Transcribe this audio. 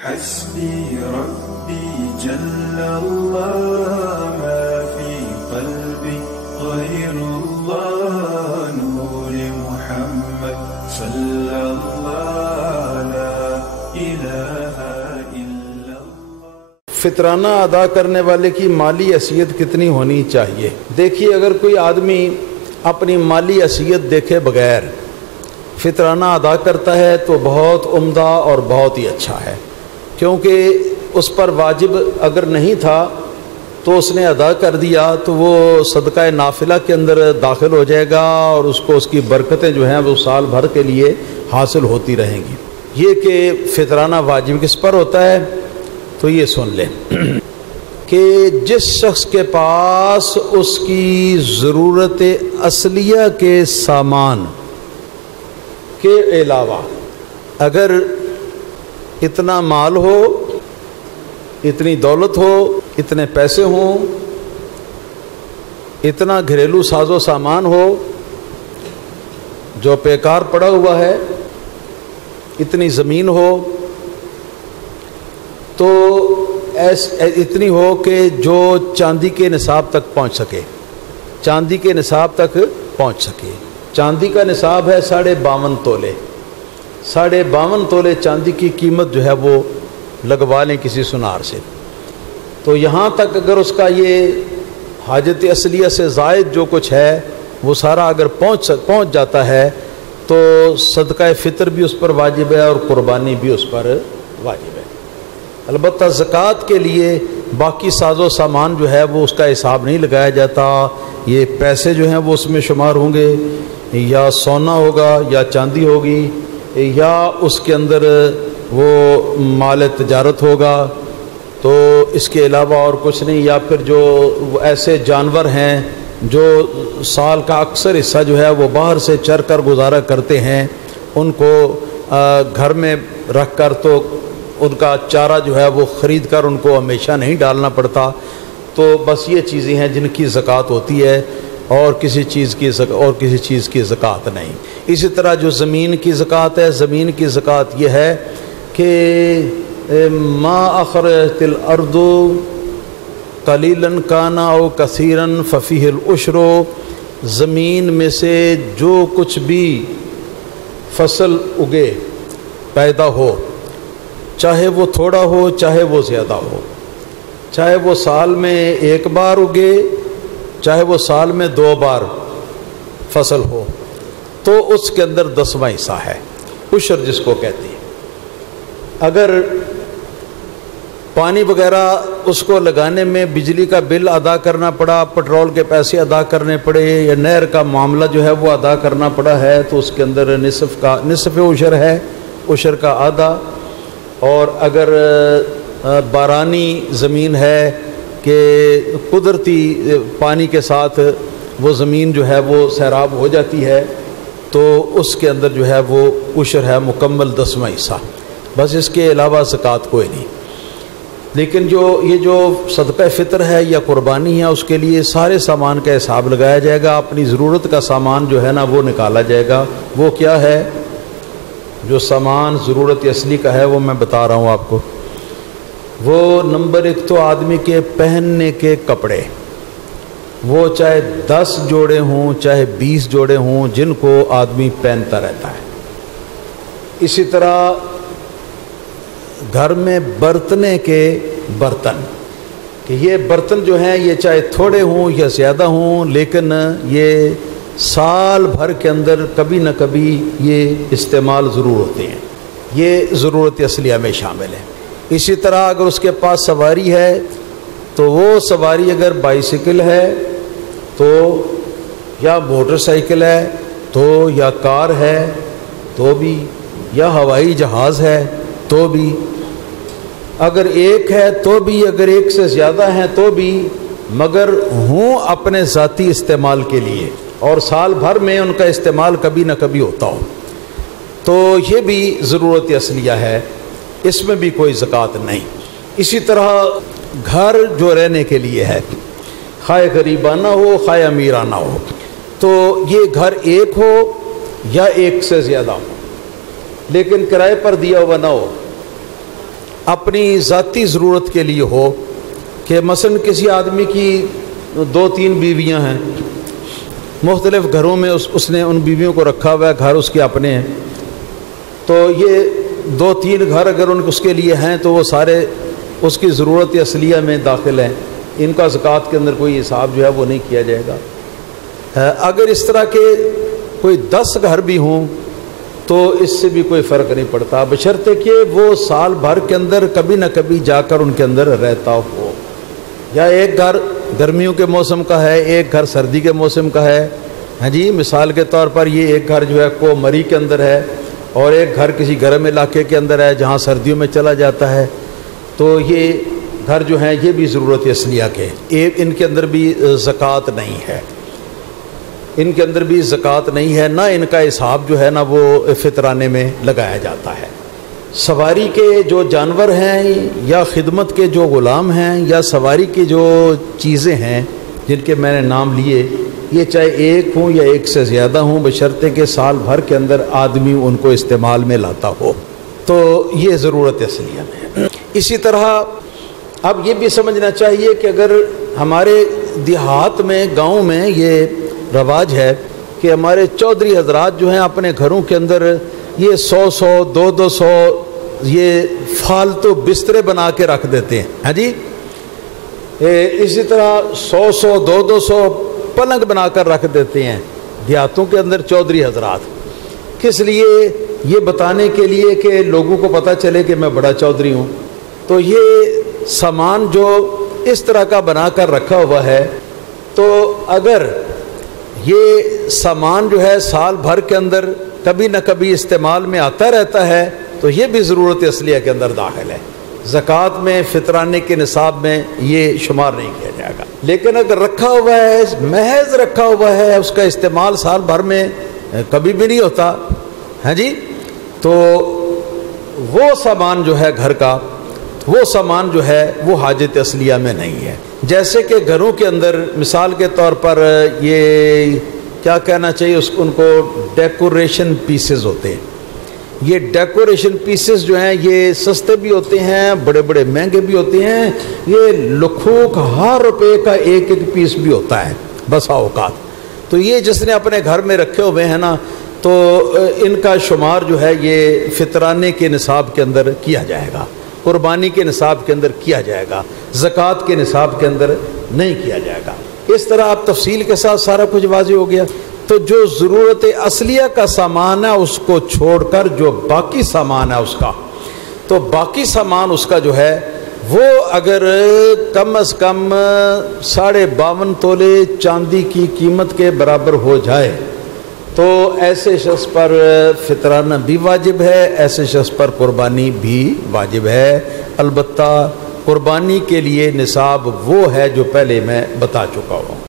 حسبي ربي جل الله ما في قلبي غير الله نور محمد صلى الله لا إله إلا الله۔ فطرانہ ادا کرنے والے کی مالی حیثیت کتنی ہونی چاہیے؟ دیکھیے، اگر کوئی آدمی اپنی مالی حیثیت دیکھے بغیر فطرانہ ادا کرتا ہے تو بہت عمدہ اور بہت ہی اچھا ہے، کیونکہ اس پر واجب اگر نہیں تھا تو اس نے ادا کر دیا تو وہ صدقہ نافلہ کے اندر داخل ہو جائے گا اور اس کو اس کی برکتیں جو ہیں وہ سال بھر کے لیے حاصل ہوتی رہیں گی۔ یہ کہ فطرانہ واجب کس پر ہوتا ہے تو یہ سن لیں کہ جس شخص کے پاس اس کی ضرورت اصلیہ کے سامان کے علاوہ اگر اتنا مال ہو، اتنی دولت ہو، اتنے پیسے ہوں، اتنا گھریلو ساز و سامان ہو جو بیکار پڑا ہوا ہے، اتنی زمین ہو، تو اتنی ہو کہ جو چاندی کے نصاب تک پہنچ سکے، چاندی کے نصاب تک پہنچ سکے۔ چاندی کا نصاب ہے 52.5 تولے، 52.5 تولے چاندی کی قیمت جو ہے وہ لگوا لیں کسی سنار سے، تو یہاں تک اگر اس کا یہ حاجت اصلیہ سے زائد جو کچھ ہے وہ سارا اگر پہنچ جاتا ہے تو صدقہ فطر بھی اس پر واجب ہے اور قربانی بھی اس پر واجب ہے۔ البتہ زکوٰۃ کے لیے باقی ساز و سامان جو ہے وہ اس کا حساب نہیں لگایا جاتا، یہ پیسے جو ہیں وہ اس میں شمار ہوں گے، یا سونا ہوگا یا چاندی ہوگی یا اس کے اندر وہ مال تجارت ہوگا، تو اس کے علاوہ اور کچھ نہیں، یا پھر جو ایسے جانور ہیں جو سال کا اکثر حصہ جو ہے وہ باہر سے چر کر گزارا کرتے ہیں، ان کو گھر میں رکھ کر تو ان کا چارہ جو ہے وہ خرید کر ان کو ہمیشہ نہیں ڈالنا پڑتا، تو بس یہ چیزیں ہیں جن کی زکوٰۃ ہوتی ہے اور کسی چیز کی زکوٰۃ نہیں۔ اسی طرح جو زمین کی زکوٰۃ ہے، زمین کی زکوٰۃ یہ ہے کہ ما اخرجت الارض قلیلا کان او کثیرا ففیہ العشر، زمین میں سے جو کچھ بھی فصل اگے پیدا ہو، چاہے وہ تھوڑا ہو چاہے وہ زیادہ ہو، چاہے وہ سال میں ایک بار اگے چاہے وہ سال میں 2 بار فصل ہو، تو اس کے اندر 10واں حصہ ہے، عشر جس کو کہتے ہیں۔ اگر پانی وغیرہ اس کو لگانے میں بجلی کا بل ادا کرنا پڑا، پٹرول کے پیسے ادا کرنے پڑے، یا نہر کا معاملہ جو ہے وہ ادا کرنا پڑا ہے، تو اس کے اندر نصف عشر ہے، عشر کا آدھا۔ اور اگر بارانی زمین ہے کہ قدرتی پانی کے ساتھ وہ زمین جو ہے وہ سیراب ہو جاتی ہے، تو اس کے اندر جو ہے وہ عشر ہے مکمل 10واں حصہ، بس اس کے علاوہ زکوٰۃ کوئی نہیں۔ لیکن یہ جو صدقہ فطر ہے یا قربانی ہے، اس کے لیے سارے سامان کا حساب لگایا جائے گا، اپنی ضرورت کا سامان جو ہے نا وہ نکالا جائے گا۔ وہ کیا ہے؟ جو سامان ضرورت اصلی کا ہے وہ میں بتا رہا ہوں آپ کو۔ وہ نمبر 1 تو آدمی کے پہننے کے کپڑے، وہ چاہے 10 جوڑے ہوں چاہے 20 جوڑے ہوں، جن کو آدمی پہنتا رہتا ہے۔ اسی طرح گھر میں برتنے کے برتن، کہ یہ برتن جو ہیں یہ چاہے تھوڑے ہوں یا زیادہ ہوں، لیکن یہ سال بھر کے اندر کبھی نہ کبھی یہ استعمال ضرور ہوتے ہیں، یہ ضرورت اصلیہ میں شامل ہے۔ اسی طرح اگر اس کے پاس سواری ہے تو وہ سواری اگر بائیسیکل ہے تو، یا موٹر سائیکل ہے تو، یا کار ہے تو بھی، یا ہوائی جہاز ہے تو بھی، اگر ایک ہے تو بھی، اگر ایک سے زیادہ ہیں تو بھی، مگر ہوں اپنے ذاتی استعمال کے لیے اور سال بھر میں ان کا استعمال کبھی نہ کبھی ہوتا ہو، تو یہ بھی ضرورت اصلیہ ہے، اس میں بھی کوئی زکوٰۃ نہیں۔ اسی طرح گھر جو رہنے کے لیے ہے، خواہ غریبانہ ہو خواہ امیرانہ ہو، تو یہ گھر ایک ہو یا ایک سے زیادہ ہو، لیکن کرائے پر دیا ہوا نہ ہو، اپنی ذاتی ضرورت کے لیے ہو کہ مثلا کسی آدمی کی 2-3 بیویاں ہیں، مختلف گھروں میں اس نے ان بیویوں کو رکھا ہوا ہے، گھر اس کے اپنے ہیں، تو یہ 2-3 گھر اگر اس کے لیے ہیں تو وہ سارے اس کی ضرورت اصلیہ میں داخل ہیں، ان کا زکوٰۃ کے اندر کوئی حساب جو ہے وہ نہیں کیا جائے گا۔ اگر اس طرح کے کوئی 10 گھر بھی ہوں تو اس سے بھی کوئی فرق نہیں پڑتا، بشرطے کہ وہ سال بھر کے اندر کبھی نہ کبھی جا کر ان کے اندر رہتا ہو، یا ایک گھر گرمیوں کے موسم کا ہے، ایک گھر سردی کے موسم کا ہے، ہاں جی، مثال کے طور پر یہ ایک گھر جو ہے کو مری کے اندر ہے اور ایک گھر کسی گرم علاقے کے اندر ہے جہاں سردیوں میں چلا جاتا ہے، تو یہ گھر جو ہیں یہ بھی ضرورت اصلیہ کے، ان کے اندر بھی زکوٰۃ نہیں ہے، ان کے اندر بھی زکوٰۃ نہیں ہے، نہ ان کا حساب جو ہے نا وہ فطرانے میں لگایا جاتا ہے۔ سواری کے جو جانور ہیں یا خدمت کے جو غلام ہیں یا سواری کی جو چیزیں ہیں جن کے میں نے نام لیے، یہ چاہے ایک ہوں یا ایک سے زیادہ ہوں، بشرطے کہ سال بھر کے اندر آدمی ان کو استعمال میں لاتا ہو، تو یہ ضرورت اصلیہ میں ہے۔ اسی طرح اب یہ بھی سمجھنا چاہیے کہ اگر ہمارے دیہات میں، گاؤں میں یہ رواج ہے کہ ہمارے چودھری حضرات جو ہیں اپنے گھروں کے اندر یہ 100 200 یہ فالتو بسترے بنا کے رکھ دیتے ہیں، ہاں جی، اسی طرح 100 200 پلنگ بنا کر رکھ دیتے ہیں دیہاتوں کے اندر چودھری حضرات، کس لیے؟ یہ بتانے کے لیے کہ لوگوں کو پتہ چلے کہ میں بڑا چودھری ہوں۔ تو یہ سامان جو اس طرح کا بنا کر رکھا ہوا ہے، تو اگر یہ سامان جو ہے سال بھر کے اندر کبھی نہ کبھی استعمال میں آتا رہتا ہے تو یہ بھی ضرورت اصلیہ کے اندر داخل ہے، زکوٰۃ میں فطرانے کے نصاب میں یہ شمار نہیں کیا جائے گا۔ لیکن اگر رکھا ہوا ہے، محض رکھا ہوا ہے، اس کا استعمال سال بھر میں کبھی بھی نہیں ہوتا، ہاں جی، تو وہ سامان جو ہے گھر کا، وہ سامان جو ہے وہ حاجت اصلیہ میں نہیں ہے۔ جیسے کہ گھروں کے اندر مثال کے طور پر یہ کیا کہنا چاہیے ان کو ڈیکوریشن پیسز ہوتے ہیں، یہ ڈیکوریشن پیسز جو ہیں یہ سستے بھی ہوتے ہیں، بڑے بڑے مہنگے بھی ہوتے ہیں، یہ لکھوں کا ہر روپے کا ایک پیس بھی ہوتا ہے بسا اوقات، تو یہ جس نے اپنے گھر میں رکھے ہوئے ہیں نا، تو ان کا شمار جو ہے یہ فطرانے کے نصاب کے اندر کیا جائے گا، قربانی کے نصاب کے اندر کیا جائے گا، زکوٰۃ کے نصاب کے اندر نہیں کیا جائے گا۔ اس طرح آپ تفصیل کے ساتھ سارا کچھ واضح ہو گیا۔ تو جو ضرورت اصلیہ کا سامان ہے اس کو چھوڑ کر جو باقی سامان ہے اس کا، تو باقی سامان اس کا جو ہے وہ اگر کم از کم 52.5 تولے چاندی کی قیمت کے برابر ہو جائے تو ایسے شخص پر فطرانہ بھی واجب ہے، ایسے شخص پر قربانی بھی واجب ہے، البتہ قربانی کے لیے نصاب وہ ہے جو پہلے میں بتا چکا ہوں۔